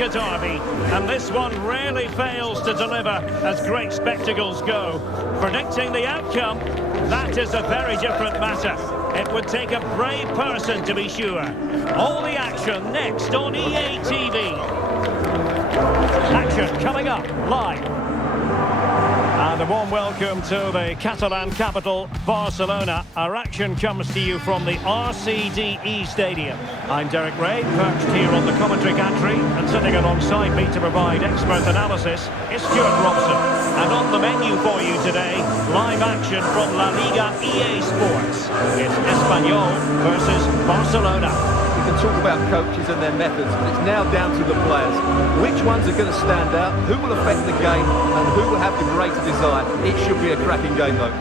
like a derby, and this one rarely fails to deliver as great spectacles go. Predicting the outcome, that is a very different matter. It would take a brave person to be sure. All the action next on EA TV. Action coming up live. And a warm welcome to the Catalan capital, Barcelona. Our action comes to you from the RCDE Stadium. I'm Derek Ray, perched here on the commentary gantry, and sitting alongside me to provide expert analysis is Stuart Robson. And on the menu for you today, live action from La Liga EA Sports. It's Espanyol versus Barcelona. We can talk about coaches and their methods, but it's now down to the players. Which ones are going to stand out, who will affect the game, and who will have the greater desire? It should be a cracking game, though.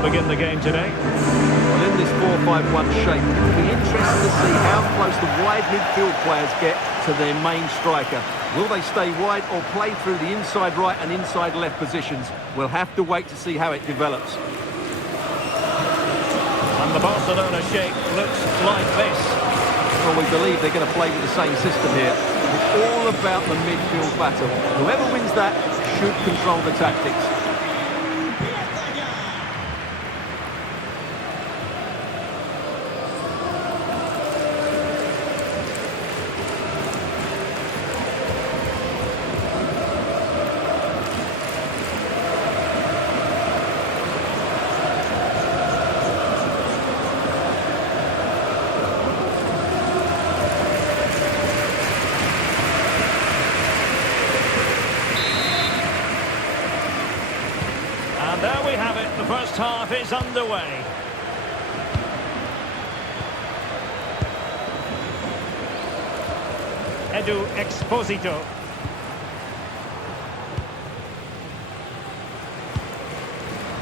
Begin the game today. Well, in this 4-5-1 shape, it will be interesting to see how close the wide midfield players get to their main striker. Will they stay wide or play through the inside right and inside left positions? We'll have to wait to see how it develops. And the Barcelona shape looks like this. Well, we believe they're going to play with the same system here. It's all about the midfield battle. Whoever wins that should control the tactics. There we have it, the first half is underway. Edu Exposito.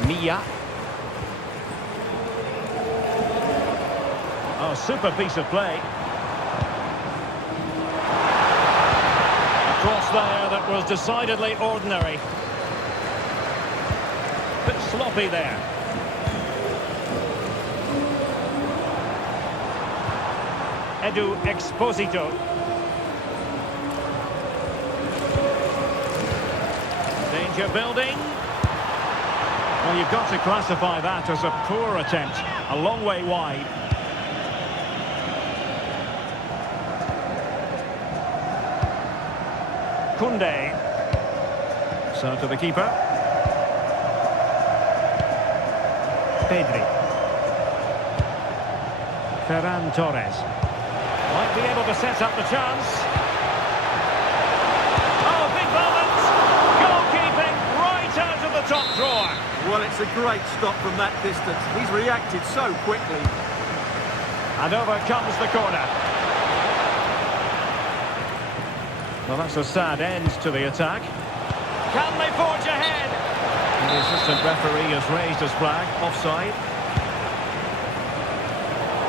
Mia. Oh, super piece of play. A cross there that was decidedly ordinary. Bit sloppy there. Edu Exposito. Danger building. Well, you've got to classify that as a poor attempt. A long way wide. Koundé. So to the keeper. Pedri. Ferran Torres. Might be able to set up the chance. Oh, big moment! Goalkeeping right out of the top drawer. Well, it's a great stop from that distance. He's reacted so quickly. And over comes the corner. Well, that's a sad end to the attack. Can they forge ahead? And the assistant referee has raised his flag, offside.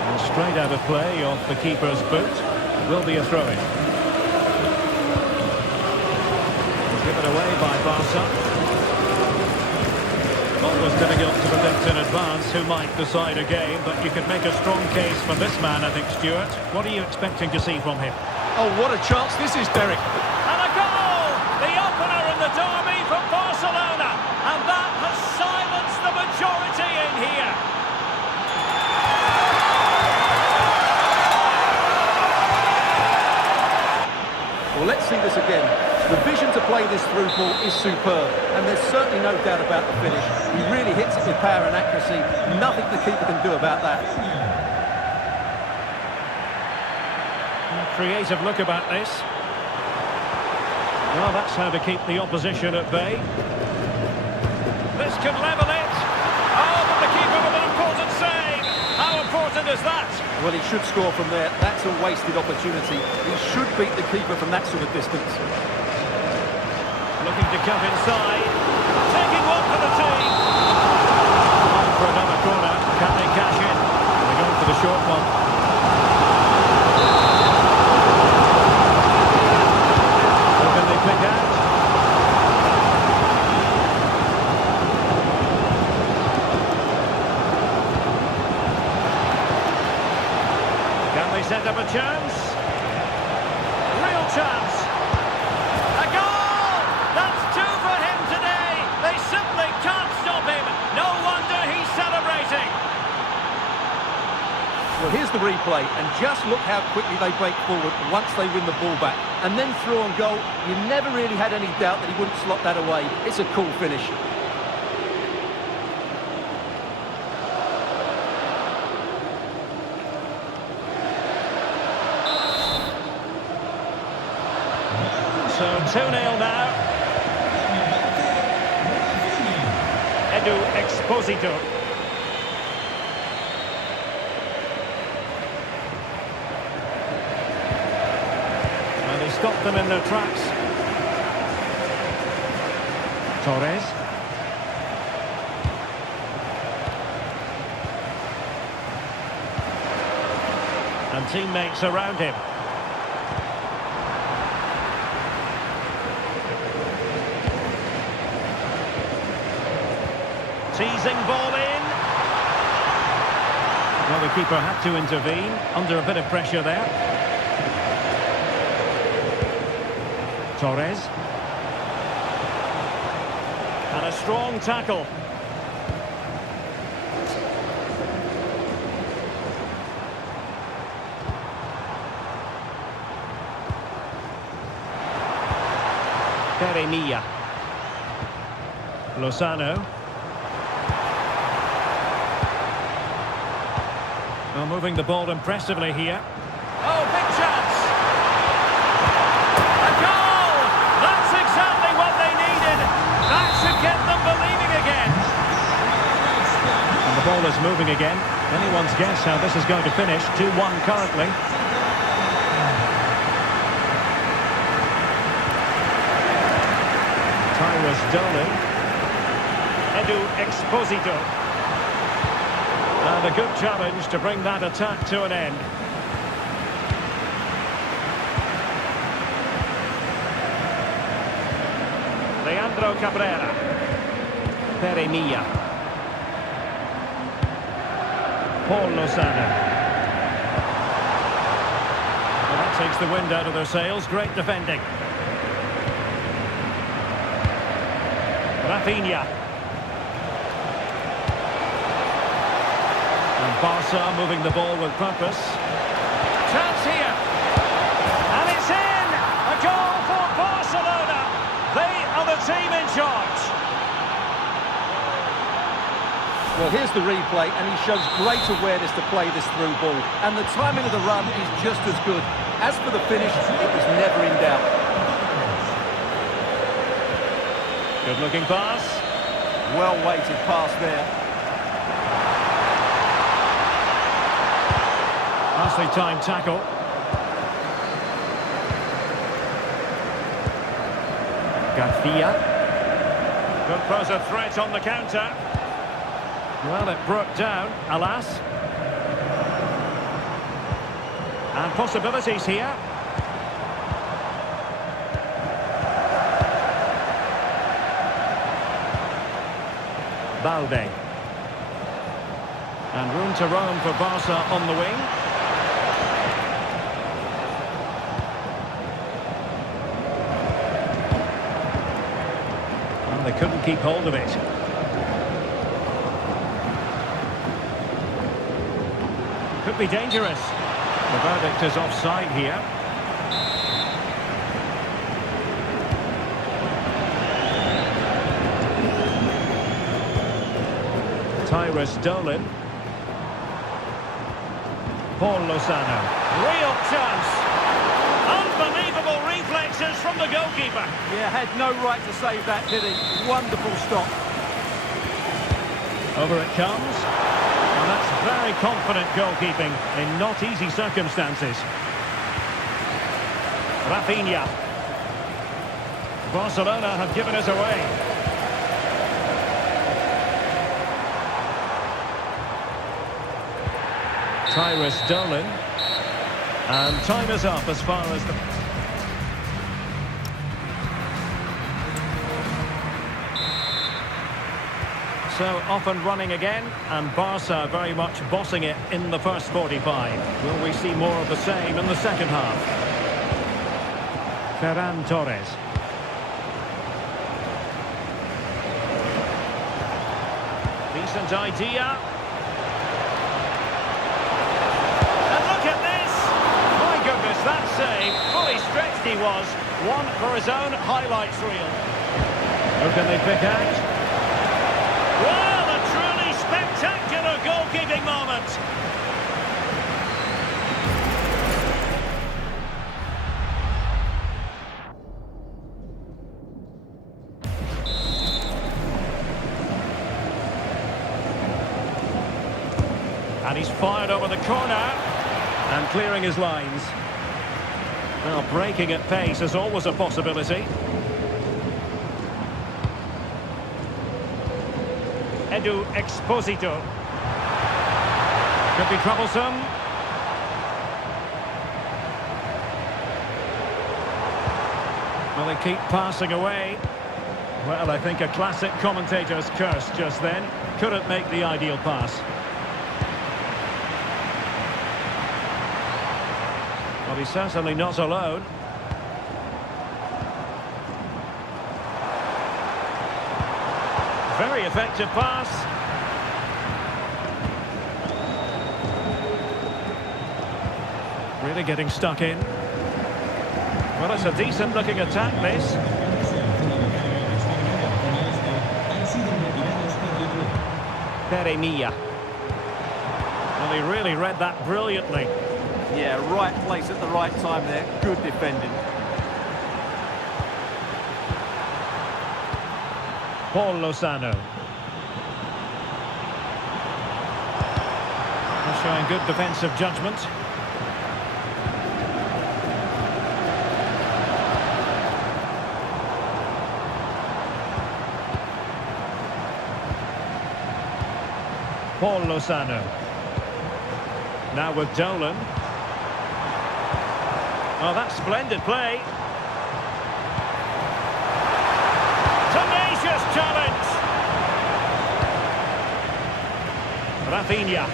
And straight out of play off the keeper's boot. Will be a throw-in. Given away by Barca. Always difficult to predict in advance who might decide a game, but you could make a strong case for this man, I think, Stuart. What are you expecting to see from him? Oh, what a chance this is, Derek. And a goal! The opener in the derby from Barcelona. And that has silenced the majority in here. Well, let's see this again. The vision to play this through ball is superb, and there's certainly no doubt about the finish. He really hits it with power and accuracy. Nothing the keeper can do about that. Creative look about this. Well, that's how to keep the opposition at bay. This could level it. Oh, but the keeper with an important save. How important is that? Well, he should score from there. That's a wasted opportunity. He should beat the keeper from that sort of distance. Looking to cut inside. Taking one for the team. On for another corner. Can they cash in? They're going for the short one. Who can they pick out? Can they set up a chance? Real chance. A goal! That's two for him today. They simply can't stop him. No wonder he's celebrating. Well, here's the replay, and just look how quickly they break forward once they win the ball back. And then through on goal, you never really had any doubt that he wouldn't slot that away. It's a cool finish. So 2-0 now. Edu Exposito. And he stopped them in their tracks. Torres. And teammates around him. Teasing ball in. Well, the keeper had to intervene under a bit of pressure there. Torres. And a strong tackle. Peremilla. Lozano. Well, moving the ball impressively here. Oh, big chance! A goal! That's exactly what they needed. That should get them believing again. And the ball is moving again. Anyone's guess how this is going to finish. 2-1 currently. Tyrus Dolan. Edu Exposito. And a good challenge to bring that attack to an end. Leandro Cabrera. Peremilla. Paul Lozano. Well, that takes the wind out of their sails. Great defending. Rafinha. And Barca moving the ball with purpose. Chance here. And it's in! A goal for Barcelona. They are the team in charge. Well, here's the replay, and he shows great awareness to play this through ball. And the timing of the run is just as good. As for the finish, it was never in doubt. Good-looking pass. Well-weighted pass there. Nicely timed tackle. Garcia. Could pose a threat on the counter. Well, it broke down, alas. And possibilities here. Balde. And room to roam for Barca on the wing. Well, they couldn't keep hold of it. Could be dangerous. The verdict is offside here. Tyrus Dolan. Paul Lozano. Real chance. Unbelievable reflex. reflexes from the goalkeeper. Yeah, had no right to save that, did he? Wonderful stop. Over it comes. And that's very confident goalkeeping in not easy circumstances. Rafinha. Barcelona have given us away. Tyrus Dolan. And time is up as far as the... So off and running again, and Barca very much bossing it in the first 45. Will we see more of the same in the second half? Ferran Torres. Decent idea. And look at this! My goodness, that save. Fully stretched he was. One for his own highlights reel. Who can they pick out? Well, a truly spectacular goalkeeping moment. And he's fired over the corner and clearing his lines. Well, breaking at pace is always a possibility. Edu Exposito. Could be troublesome. Well, they keep passing away. Well, I think a classic commentator's curse just then. Couldn't make the ideal pass. Well, he's certainly not alone. Very effective pass. Really getting stuck in. Well, it's a decent looking attack, this. Peremilla. Well, he really read that brilliantly. Yeah, right place at the right time there. Good defending. Paul Lozano. He's showing good defensive judgment. Paul Lozano. Now with Dolan. Oh, that's splendid play. Tenacious challenge. Rafinha.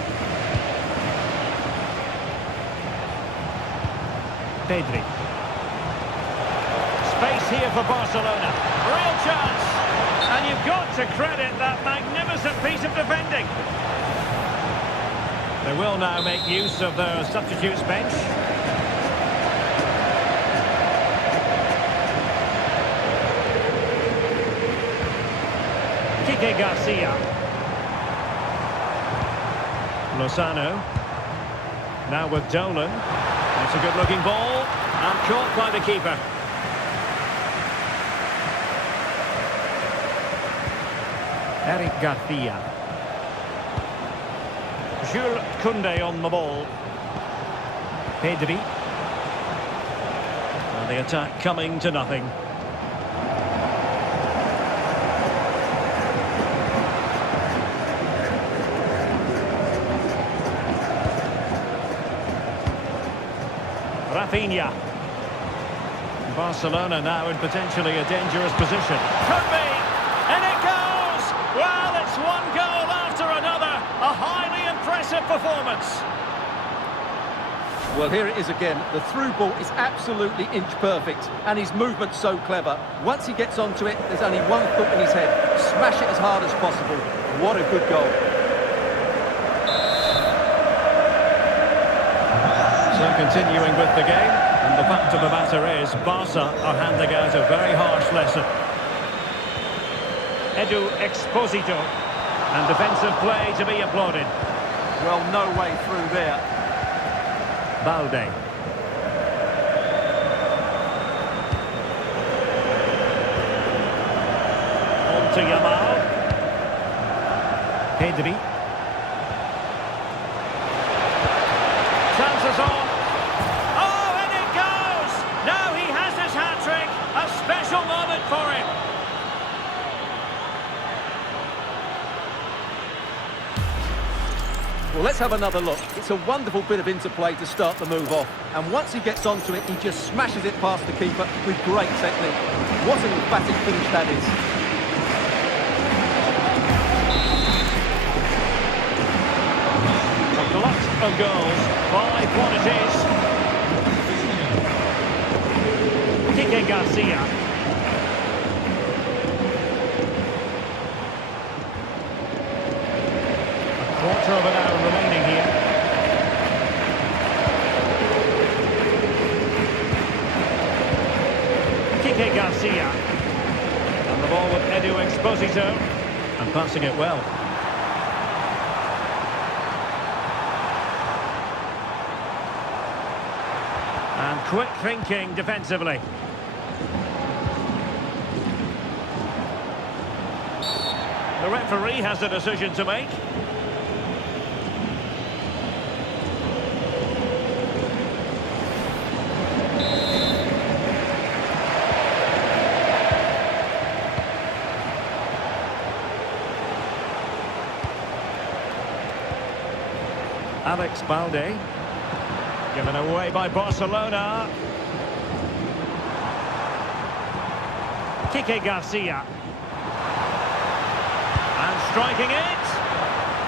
Pedri. Space here for Barcelona. Real chance. And you've got to credit that magnificent piece of defending. They will now make use of their substitutes bench. Kike Garcia. Lozano. Now with Dolan. It's a good-looking ball. And caught by the keeper. Eric Garcia. Jules Koundé on the ball. Pedri. And the attack coming to nothing. Rafinha. Barcelona now in potentially a dangerous position. Could be! And it goes! Well, it's one goal after another. A highly impressive performance. Well, here it is again. The through ball is absolutely inch perfect, and his movement's so clever. Once he gets onto it, there's only one thought in his head. Smash it as hard as possible. What a good goal. So continuing with the game, and the fact of the matter is, Barca are handing out a very harsh lesson. Edu Exposito, and defensive play to be applauded. Well, no way through there. Balde. to Yamal. Pedri. Chances on. Oh, and it goes! Now he has his hat-trick. A special moment for him. Well, let's have another look. It's a wonderful bit of interplay to start the move off. And once he gets onto it, he just smashes it past the keeper with great technique. What an emphatic finish that is. A glut of goals. 5 quantities. Kike Garcia. Quarter of an hour remaining here. Kike Garcia. And the ball with Edu Exposito. And passing it well. And quick thinking defensively. The referee has a decision to make. Alex Balde, given away by Barcelona. Kike Garcia. And striking it.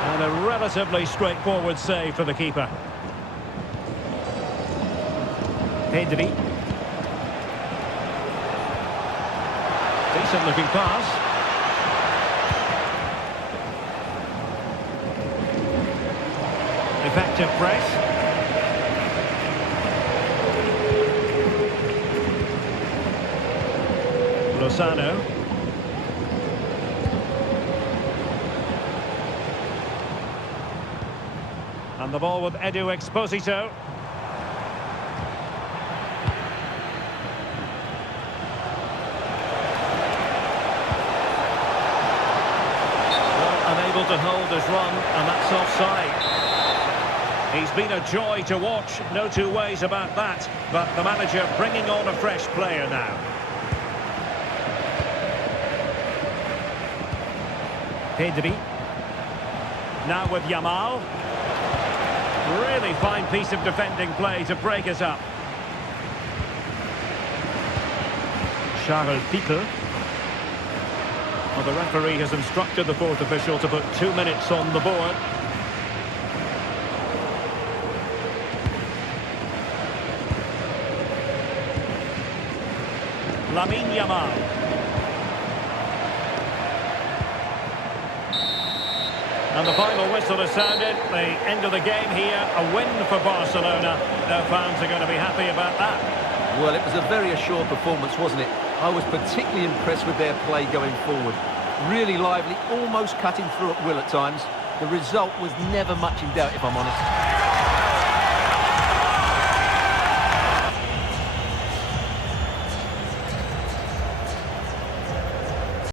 And a relatively straightforward save for the keeper. Pedri. Decent looking pass. Effective press. Lozano. And the ball with Edu Exposito. Well, unable to hold his run, and that's offside. He's been a joy to watch, no two ways about that. But the manager bringing on a fresh player now. Pedri. Now with Yamal. Really fine piece of defending play to break us up. Charles Piqué. Well, the referee has instructed the fourth official to put 2 minutes on the board. Lamine Yamal. And the final whistle has sounded. The end of the game here. A win for Barcelona. Their fans are going to be happy about that. Well, it was a very assured performance, wasn't it? I was particularly impressed with their play going forward. Really lively, almost cutting through at will at times. The result was never much in doubt, if I'm honest.